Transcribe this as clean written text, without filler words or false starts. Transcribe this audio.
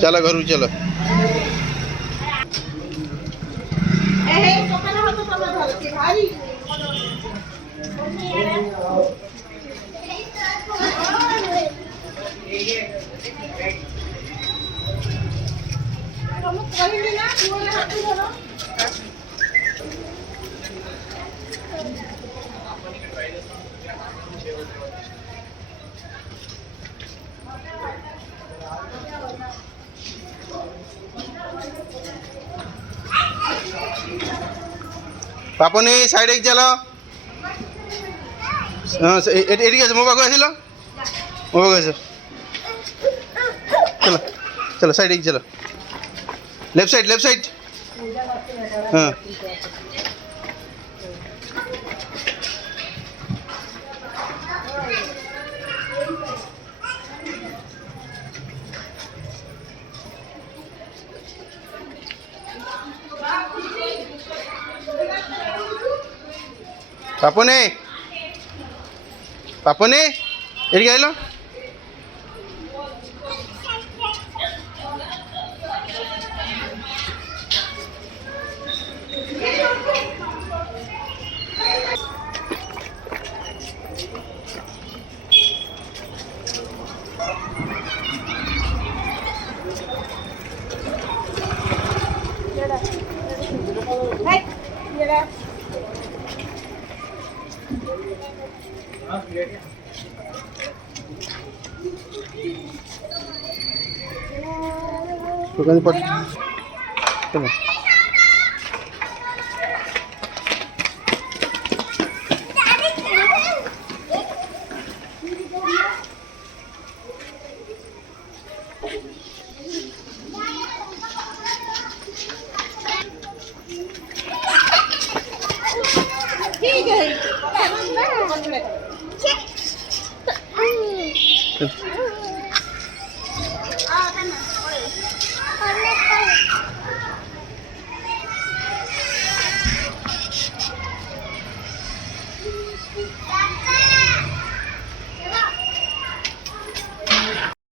चलो घर चलो पापनी साइड एक चलो हाँ एटी मो पाक आसिल मो पाक आस चलो चलो साइड एक चलो लेफ्ट साइड हाँ पापने पापने एटी आइल तो